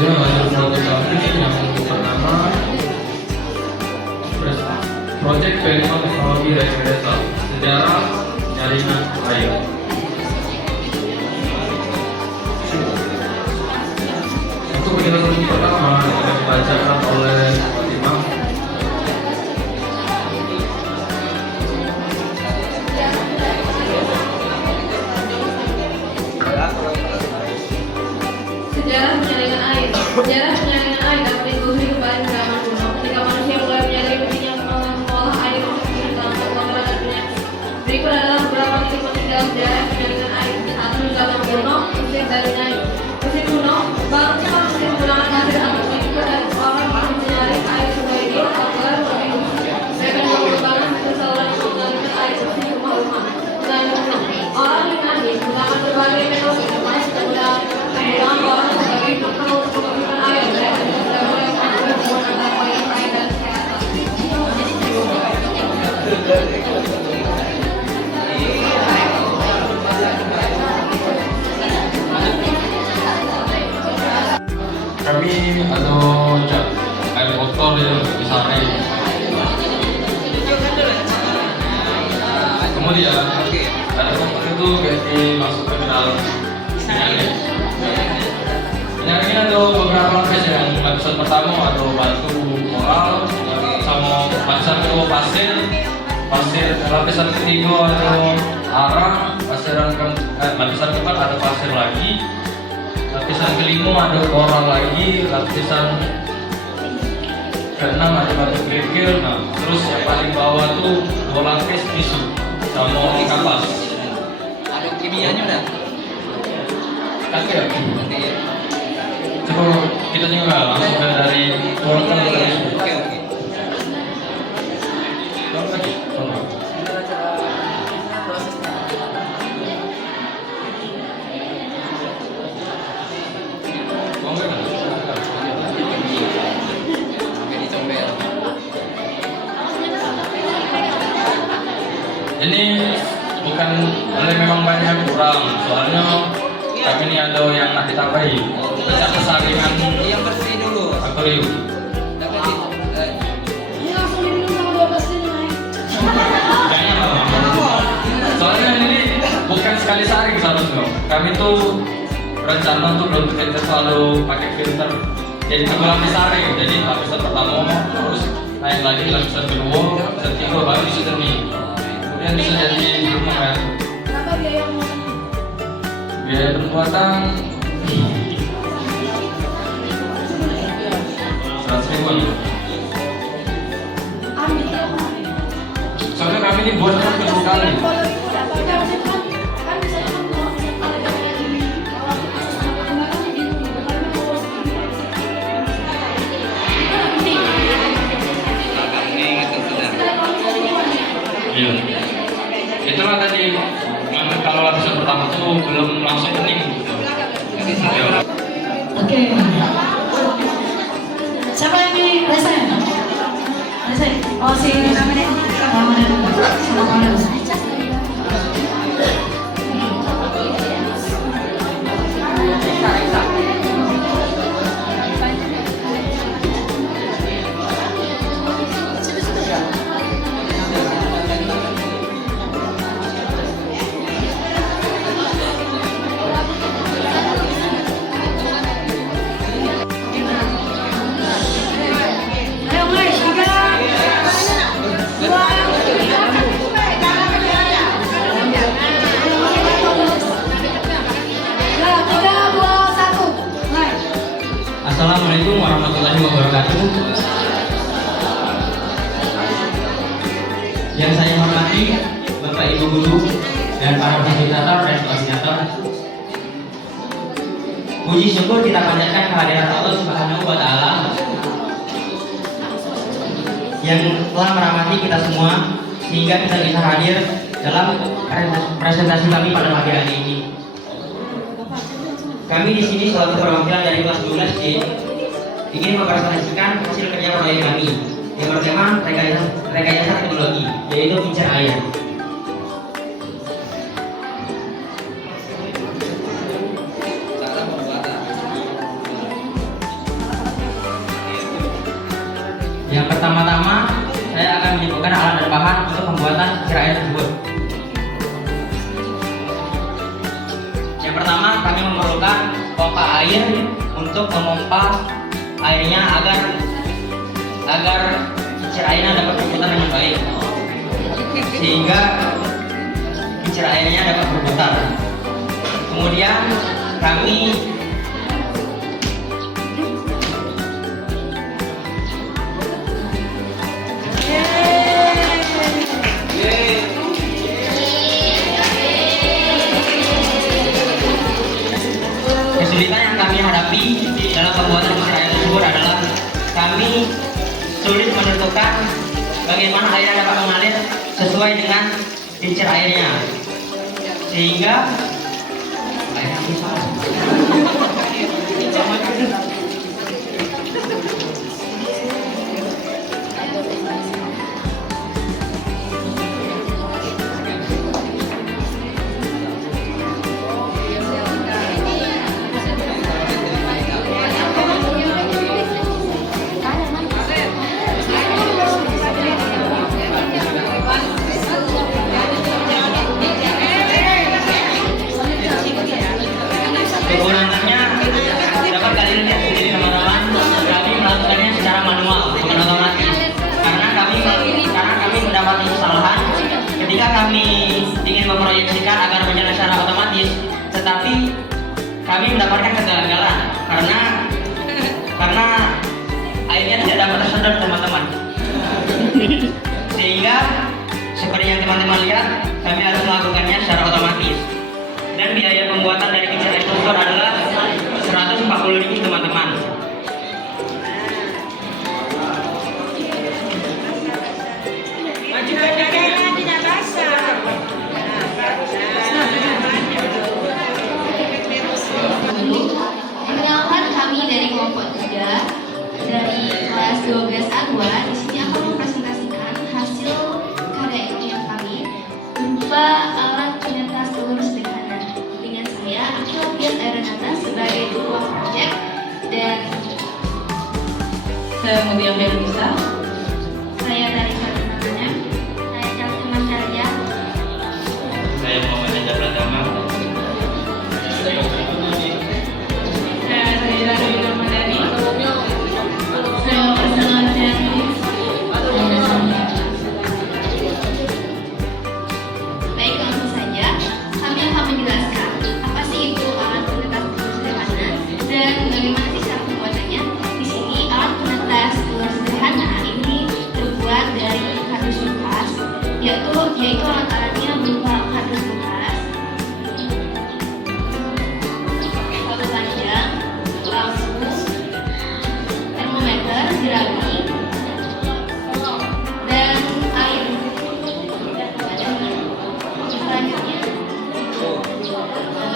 Dia mengatur proyek kami yang pertama proyek pengembangan teknologi rekayasa sejarah jaringan air. Untuk penjelasan pertama akan dibacakan oleh Fatimah. Sejarah penyaringan air. Sejarah penyaringan air dapat ditelusuri kembali ke zaman kuno ketika manusia mulai menyadari pentingnya mengolah air untuk menghilangkan kotoran dan penyakit. Berikut adalah beberapa titik penting dalam sejarah penyaringan air. Satu, zaman kuno, Mesir dan Yunani. Mesir kuno, bangsa Mesir menggunakan kasir atau mengikut dan orang masih menyaring air sungai Nil agar berminum. Mereka juga mengembangkan sistem saluran untuk mengalirkan air bersih ke rumah-rumah. Yunani kuno, orang Yunani menggunakan berbagai metode termasuk menggunakan orang sebagai bekal untuk mengumpulkan air. Mereka juga tidak boleh menggunakan penggunaan air dan kesehatan. Kami ada air kotor yang disaring. Kemudian air kotor itu dimasukkan ke dalam penyaring. Penyaring ada beberapa lapis yang lapisan pertama ada batu koral, sama lapisan kedua pasir, lapisan ketiga ada arang, lapisan keempat ada pasir lagi. Lapisan kelima ada koral lagi, lapisan keenam ada batu kerikil. Nah, terus yang paling bawah tuh dua lapis tisu sama kapas. Ada kimianya udah? Oke, coba kita juga langsung dari koral ke tisu. Oke. Lagi. Ini bukan oleh memang banyak yang kurang, soalnya kami ini ada yang nak ditambahi pecah kesaringan Yang bersih dulu. akuarium. Dapat Ini langsung diminum sama 12 ini, naik. Soalnya ini bukan sekali saring seharusnya. Kami tuh rencana untuk belum kita selalu pakai filter. Jadi itu lapis saring. Jadi lapisan pertama terus naik lagi lapisan kedua, lapisan tiga baru bisa jernih. Kemudian bisa jadi rumah kan. Berapa biaya yang mau? Biaya pembuatan 100.000. Ambil tiap hari. Soalnya kami ini buat 7 kali. Iya. Itulah tadi kalau lapisan pertama tuh belum langsung kening gitu. Ya. Oke. Siapa yang ini? Resen? Resen? Oh si Ramadan. Sama Ramadan. Ayo guys, 3, 2, Assalamualaikum warahmatullahi wabarakatuh. Yang saya hormati Bapak Ibu Guru dan para fasilitator dan koordinator. Puji syukur kita panjatkan kehadiran Allah Subhanahu wa Ta'ala yang telah merahmati kita semua sehingga kita bisa hadir dalam presentasi kami pada pagi hari ini. Kami di sini selaku perwakilan dari kelas 12C ingin mempresentasikan hasil kerja proyek kami yang bertema rekayasa teknologi, yaitu kincir air. pertama-tama saya akan menyebutkan alat dan bahan untuk pembuatan kincir air tersebut. Yang pertama, kami memerlukan pompa air untuk memompa airnya agar kincir airnya dapat berputar dengan baik, sehingga kincir airnya dapat berputar. Kemudian kami kesulitan yang kami hadapi dalam pembuatan kincir air tersebut adalah kami sulit menentukan bagaimana air dapat mengalir sesuai dengan kincir airnya, sehingga airnya susah. Kegunaan dapat kalian lihat sendiri teman-teman. Kami melakukannya secara manual, bukan otomatis. Karena kami mendapati kesalahan ketika kami ingin memproyeksikan agar berjalan secara otomatis, tetapi kami mendapatkan kegagalan karena airnya tidak dapat tersedot teman-teman. Sehingga seperti yang teman-teman lihat, kami harus melakukannya secara otomatis. Dan biaya pembuatan dari kincir air tersebut adalah 140.000 teman-teman. Perkenalkan, kami dari kelompok 3 dari kelas 12A2 di sini akan mempresentasikan hasil karya ilmiah kami berupa alat penyertas telur sederhana. Dengan saya, Akhil Aeronata sebagai ketua proyek, dan Saya Mutia Melisa. saya dari Fatimah, saya Chelsea Masyarja. Saya Muhammad Anja Pratama. Saya Zaira Dewi Ramadhani. Saya Persana Ciani. Baik, langsung saja kami akan menjelaskan apa sih itu alat penetas telur sederhana dan bagaimana sih cara pembuatannya. Di sini alat penetas telur sederhana ini terbuat dari kardus lukas, yaitu alat-alatnya berupa kardus lukas, kayu panjang, lampu, termometer, jerami, dan air. Selanjutnya,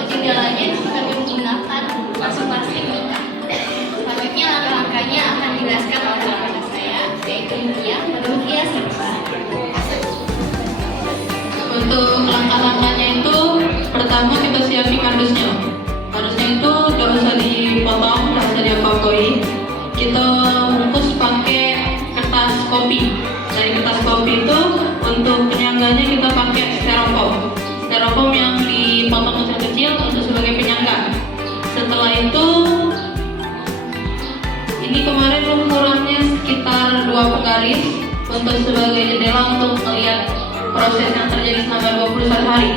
kendalanya kami menggunakan batu plastik Mika. Selanjutnya langkah-langkahnya akan dijelaskan oleh rekan saya, yaitu Mutia. Menurut dia siapa? Untuk langkah-langkahnya itu, pertama kita siapin kardusnya. Kardusnya itu gak usah dipotong, gak usah diapa-apain. Kita bungkus pakai kertas kopi. Dari kertas kopi itu untuk penyangganya kita pakai styrofoam yang dipotong kecil-kecil untuk sebagai penyangga. Setelah itu, ini kemarin ukurannya sekitar 2 penggaris untuk sebagai jendela untuk melihat proses yang terjadi selama 21 hari.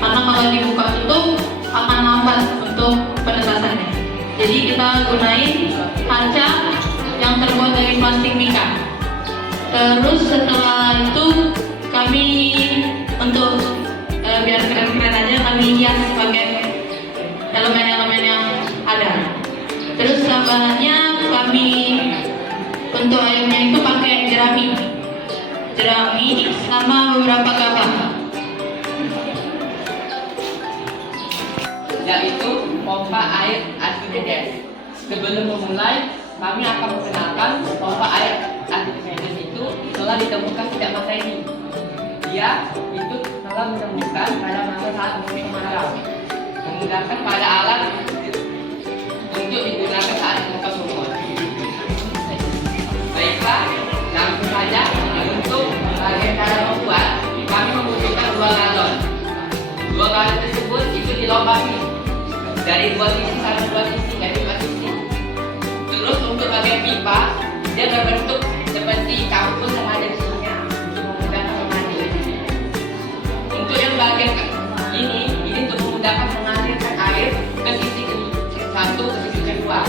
Karena kalau dibuka tutup akan lambat untuk penetasannya. Jadi kita gunain kaca yang terbuat dari plastik Mika. Terus setelah itu kami untuk biar keren-keren aja kami hias pakai elemen-elemen yang ada. Terus tambahannya kami untuk airnya itu pakai jerami sama beberapa gabah. Yaitu pompa air antidedes. Sebelum memulai, kami akan memperkenalkan pompa air antidedes itu telah ditemukan sejak masa ini. Dia itu telah ditemukan pada masa saat musim kemarau, menggunakan pada alat untuk digunakan saat muka sumur. Baiklah, dua sisi, dua sisi. Terus untuk bagian pipa, dia berbentuk seperti kampus yang ada di sini untuk memudahkan mengalir. Untuk yang bagian ini untuk memudahkan mengalirkan air ke sisi satu ke sisi kedua.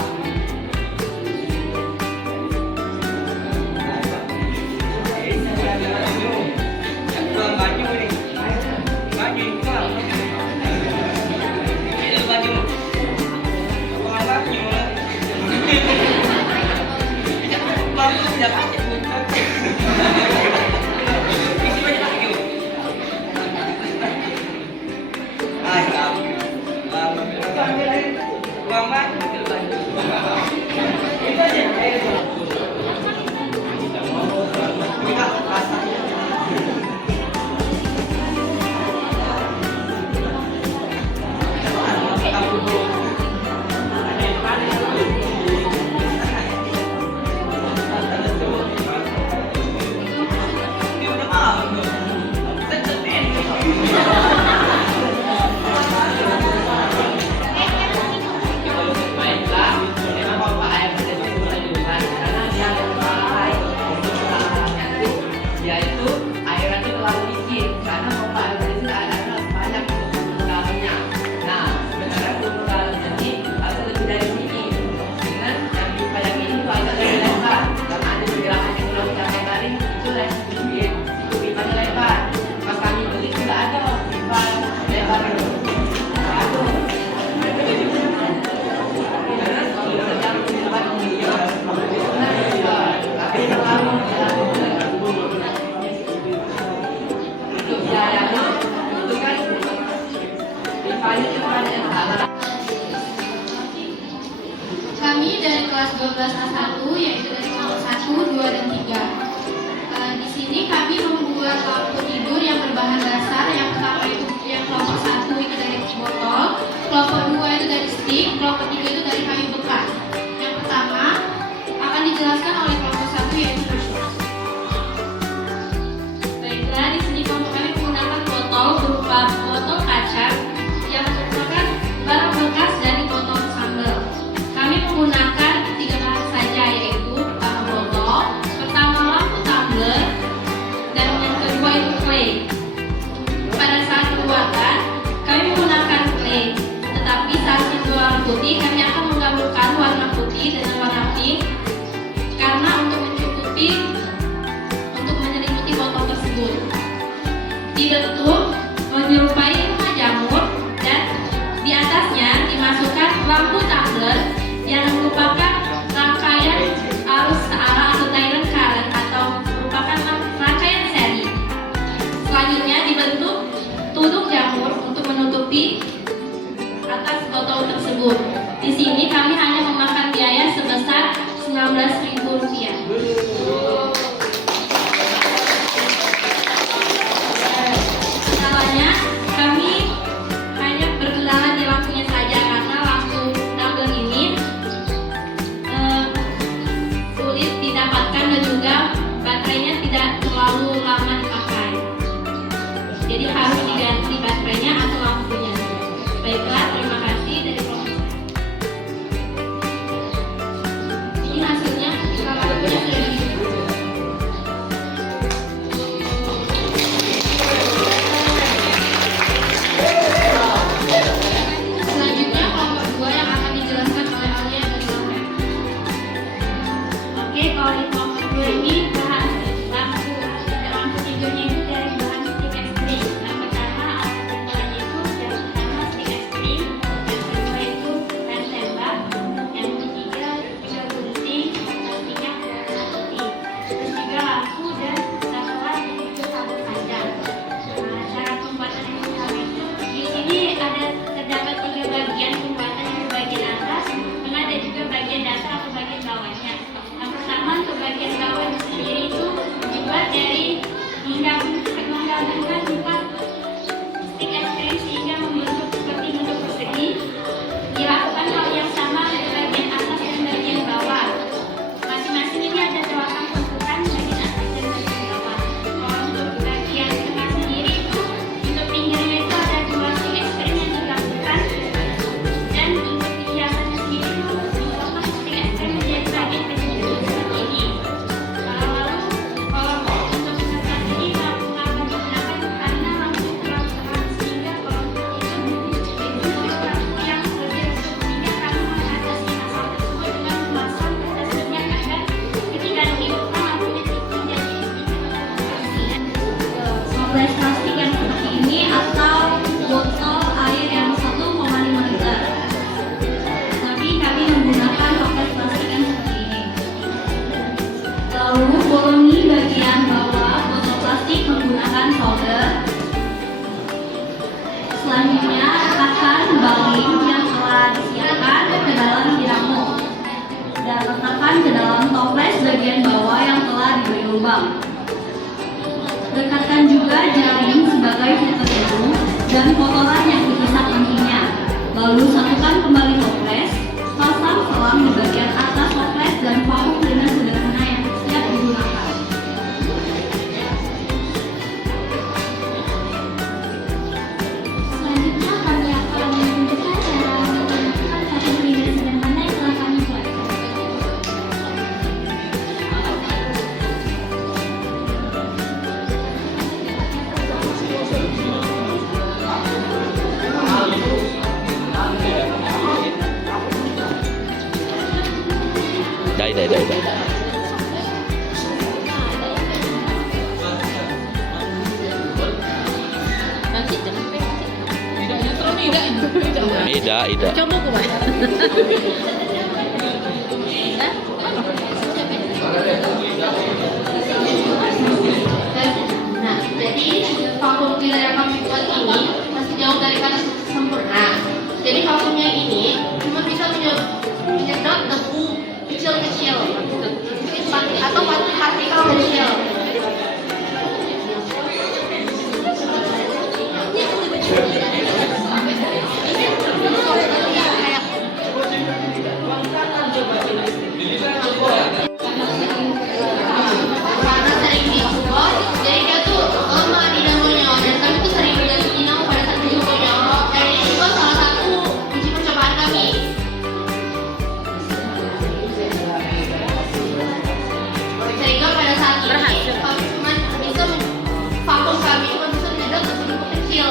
Kami dari kelas 12A1 yaitu dari kelompok 1, 2, dan 3. Di sini kami membuat lampu tidur yang berbahan dasar. Yang pertama itu yang kelompok 1 itu dari botol, kelompok 2 itu dari stick, kelompok 3 itu dari kayu bekas. Yang pertama akan dijelaskan oleh kelompok 1 yaitu Joshua. Baiklah, di sini kelompok kami menggunakan botol berupa botol kaca yang merupakan barang bekas dari botol sambal. Kami menggunakan 3 bahan saja, yaitu pertama botol, pertama lampu tumbler, dan yang kedua itu clay. Pada saat pembuatan, kami menggunakan clay, tetapi saat berwarna putih, kami akan menggabungkan warna putih dengan warna pink karena untuk menyelimuti botol tersebut. Dibentuk menyerupai rumah jamur dan di atasnya dimasukkan lampu tumbler yang merupakan rangkaian arus searah atau direct current atau merupakan rangkaian seri. Selanjutnya dibentuk tudung jamur untuk menutupi atas botol tersebut. Di sini kami hanya memakan biaya sebesar Rp19.000. Setelahnya kami hanya berkendala di lampunya saja karena lampu tumbler ini sulit didapatkan dan juga baterainya tidak terlalu lama dipakai. Jadi harus diganti baterainya atau lampunya. Baiklah, terima kasih dari kelompok. Ini hasilnya, kalau lampunya sudah lubang. Dekatkan juga jaring sebagai filter debu dan kotoran yang terhisap nantinya. Lalu satukan kembali toples, pasang selang di bagian atas toples dan vakum dengan sederhana yang siap digunakan. Selanjutnya kami akan menunjukkan cara menggunakan vakum cleaner sederhana yang telah kami buat. Dah. Ida. Coba aku Pak. Nah, jadi vakum cleaner yang kami buat ini masih jauh dari kata sempurna. Jadi vakumnya ini cuma bisa menyedot debu kecil-kecil atau partikel kecil. Karena sering dibuat, jadi dia tuh lemah di dalamnya dan kami tuh sering berganti inang pada saat dijumponya. Dan ini juga salah satu uji percobaan kami. Sehingga pada saat ini kami cuma bisa vakum kami cuma bisa menyedot debu kecil.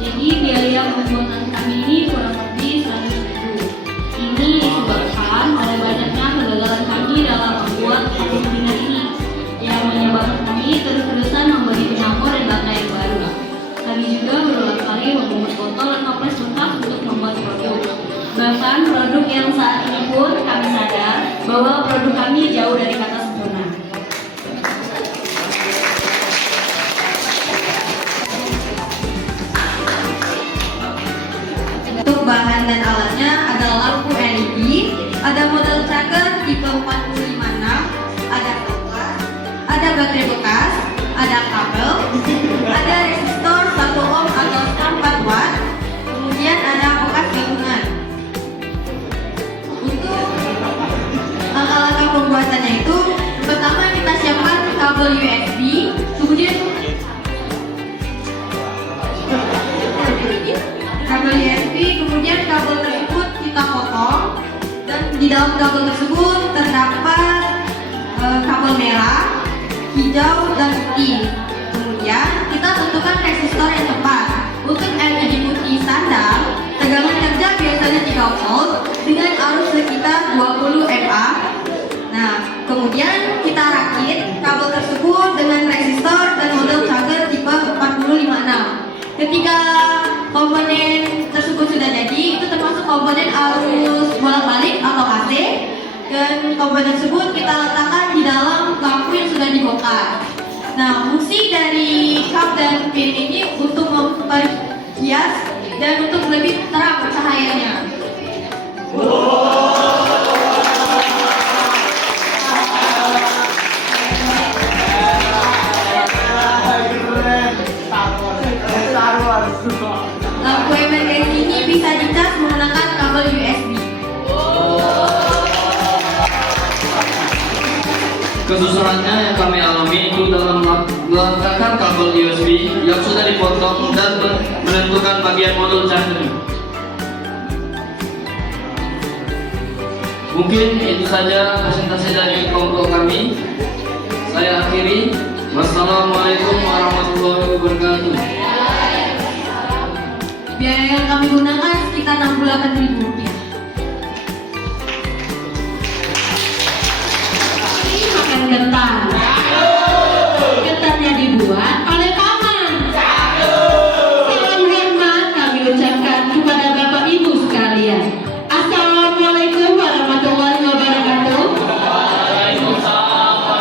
Jadi biaya pembuatan kami ini kurang lebih 100.000. Ini disebabkan oleh banyaknya kegagalan kami dalam membuat vakum cleaner ini yang menyebabkan kami terus-terusan membeli penyampur dan baterai yang baru. Kami juga berulang kali membuat botol dan toples bekas untuk membuat produk. Bahkan produk yang saat ini pun kami sadar bahwa produk kami jauh dari kata sempurna. Untuk bahan dan alatnya ada lampu LED, ada model tracker tipe 456, ada kompas, ada baterai bekas, ada kabel, ada resistor 1 ohm atau 4 watt, kemudian ada bekas gabungan. Untuk langkah-langkah pembuatannya itu, pertama kita siapkan kabel USB, kemudian kabel USB, kemudian kabel tersebut kita potong dan di dalam kabel tersebut terdapat kabel merah, hijau, dan putih. Kemudian kita tentukan resistor yang tepat. Untuk LED putih standar, tegangan kerja biasanya 3 volt dengan arus sekitar 20 mA. Nah, kemudian kita rakit kabel tersebut dengan resistor dan model tracker tipe 456. Ketika komponen tersebut sudah jadi, itu termasuk komponen arus bolak-balik atau AC, dan komponen tersebut kita letakkan di dalam lampu yang sudah dibongkar. Nah, fungsi dari kap dan pin ini untuk memperhias dan untuk lebih terang cahayanya. Lampu emergensi ini bisa dicas menggunakan kabel USB. Kesusahannya yang kami alami itu dalam meletakkan kabel USB yang sudah dipotong dan menentukan bagian modul charger. Mungkin itu saja presentasi dari kelompok kami. Saya akhiri. Wassalamualaikum warahmatullahi wabarakatuh. Biaya yang kami gunakan sekitar 68.000 rupiah. Ini makan ketan. Ketannya dibuat oleh paman. Salam hormat kami ucapkan kepada Bapak Ibu sekalian. Assalamualaikum warahmatullahi wabarakatuh. Waalaikumsalam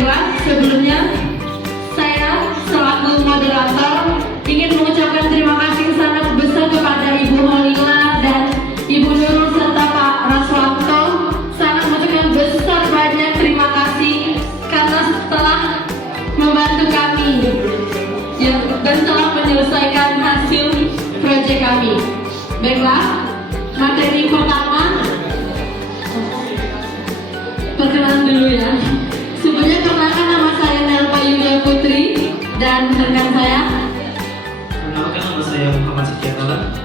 baiklah, sebelumnya saya selaku moderator ingin mengucapkan terima kasih sangat besar kepada Ibu Holila dan Ibu Nurul serta Pak Raswanto. Sangat mengucapkan besar banyak terima kasih karena telah membantu kami dan telah menyelesaikan hasil proyek kami. Baiklah, materi pertama, perkenalan dulu ya. Sebelumnya perkenalkan, nama saya Nelpa Yulia Putri dan rekan saya. Perkenalkan, nama saya Muhammad Sekiatala.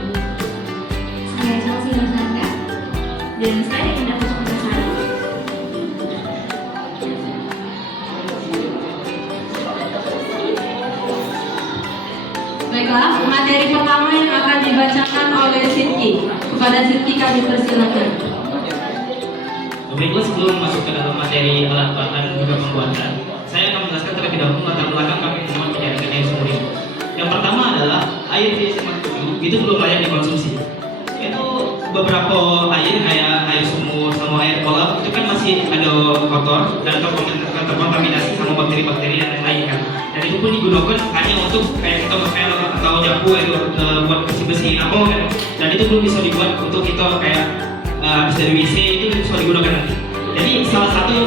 Saya Chelsea Nusantara dan saya Indah Pusukasari. Baiklah, materi pertama yang akan dibacakan oleh Sidki. Kepada Sidki kami persilakan. Baiklah, sebelum masuk ke dalam materi alat bahan juga pembuatan, saya akan menjelaskan terlebih dahulu latar belakang kami membuat penyaringan air sumur ini. Yang pertama adalah air di SMA 7 itu belum layak dikonsumsi. Itu beberapa air kayak air sumur sama air kolam itu kan masih ada kotor dan terkontaminasi sama bakteri-bakteri dan lain-lain kan. Dan itu pun digunakan hanya untuk kayak kita ngepel atau nyapu buat bersih-bersihin apa kan. Dan itu belum bisa dibuat untuk kita kayak habis dari WC itu bisa digunakan nanti. Jadi salah satu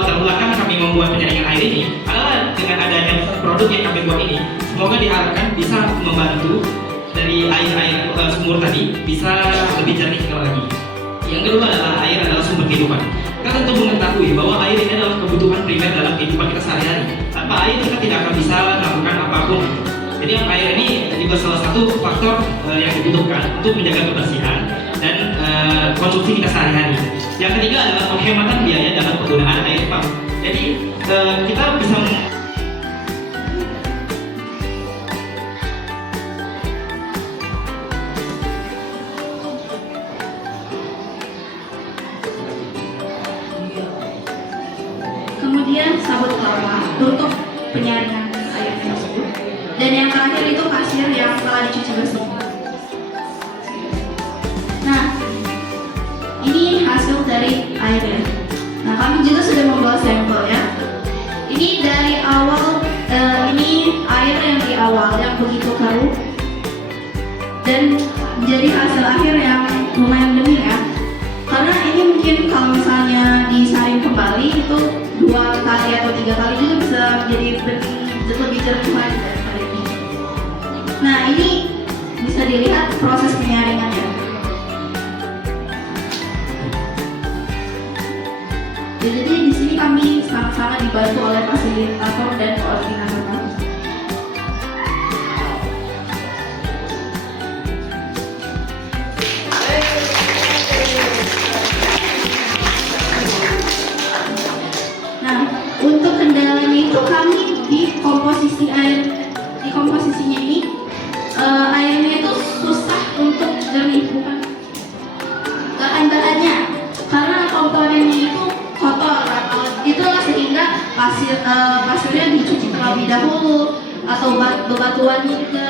latar belakang kami membuat penyaringan air ini adalah dengan adanya produk yang kami buat ini, semoga diharapkan bisa membantu dari air sumur tadi bisa lebih jernih lagi. Yang kedua adalah air adalah sumber kehidupan. Kita tentu mengetahui bahwa air ini adalah kebutuhan primer dalam kehidupan kita sehari-hari. Tanpa air kita tidak akan bisa melakukan apapun. Jadi air ini juga salah satu faktor yang dibutuhkan untuk menjaga kebersihan dan konsumsi kita sehari-hari. Yang ketiga adalah penghematan biaya dalam penggunaan air pump. Jadi kita bisa Kemudian sabut kelapa untuk penyaringan air tersebut. Dan yang terakhir itu pasir yang telah dicuci bersih. Nah, ini hasil dari airnya. Nah, kami juga sudah membawa sampel ya. Ini dari awal, ini air yang di awal yang begitu keruh dan menjadi hasil akhir yang lumayan bening ya. Karena ini mungkin kalau misalnya disaring kembali itu 2 kali atau 3 kali juga bisa menjadi bening lebih jernih lagi daripada ini. Nah, ini bisa dilihat proses penyaringannya. Jadi di sini kami sama-sama dibantu oleh fasilitator dan koordinator kami. Nah, untuk kendalanya itu kami di komposisinya ini airnya itu susah untuk jernih, bukan bahan-bahannya, karena komponennya itu kotor, itulah sehingga pasirnya dicuci terlebih dahulu atau bebatuannya juga.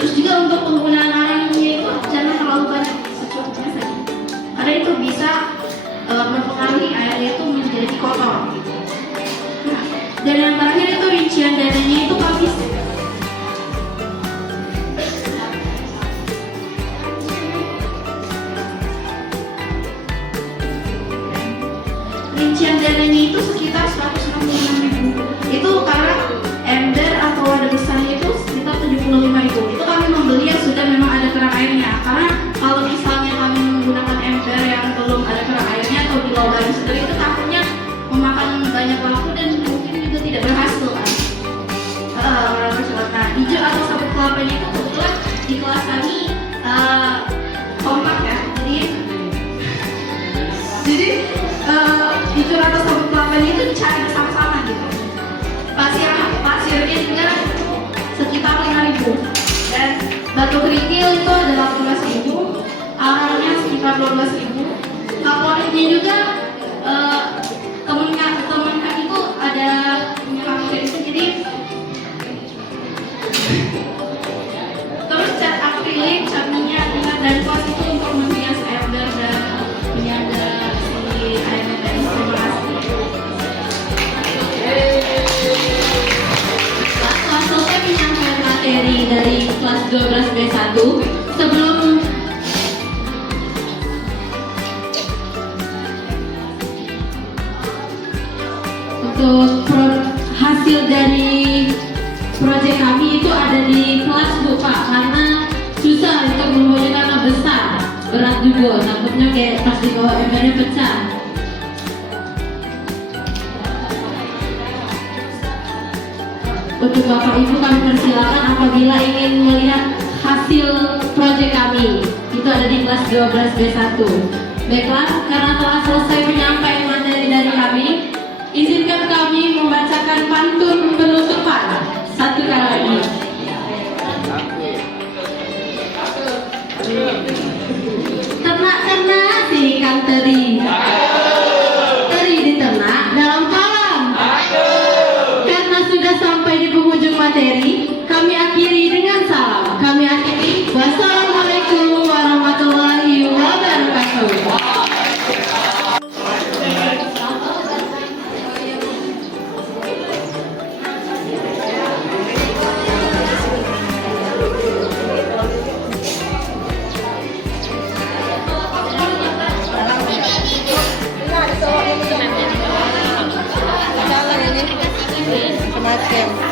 Terus juga untuk penggunaan airnya itu jangan terlalu banyak, secukupnya saja, karena itu bisa mempengaruhi airnya itu menjadi kotor. Nah, dan yang terakhir itu rincian dananya itu kami dananya itu sekitar 166.000. Itu karena ember atau wadah besarnya itu sekitar 75.000. Itu kami membeli yang sudah memang ada keran airnya. Karena kalau misalnya kami menggunakan ember yang belum ada keran airnya atau di bawah sendiri itu takutnya memakan banyak waktu dan mungkin juga tidak berhasil kan. Nah, hijau atau sabut kelapanya itu kebetulan di kelas kami kompak ya. Jadi hijau atau sabut kelapanya itu dicari bersama-sama gitu. Pasirnya juga sekitar 5.000 dan batu kerikil itu ada 18.000, arangnya sekitar 12.000. Favoritnya juga teman kami itu ada punya favorit itu, jadi terus cat akrilik, cat minyak dan kuas itu untuk menghias ember dan penyaga si airnya dari formulasi. 12 B1 sebelum hasil dari proyek kami itu ada di kelas Bu Pak, karena susah untuk membaca karena besar, berat juga, takutnya kayak pas di bawah embernya pecah. Untuk Bapak Ibu kami persilakan apabila ingin melihat hasil proyek kami, itu ada di kelas 12 B1. Baiklah, karena telah selesai penyampaian materi dari kami, izinkan kami membacakan pantun penutupan satu kali lagi. Ternak-ternak si ikan teri, teri di ternak dalam kolam. Karena sudah sampai di penghujung materi, kami akhiri dengan salam. Kami akhiri, wassalamualaikum warahmatullahi wabarakatuh. Semacam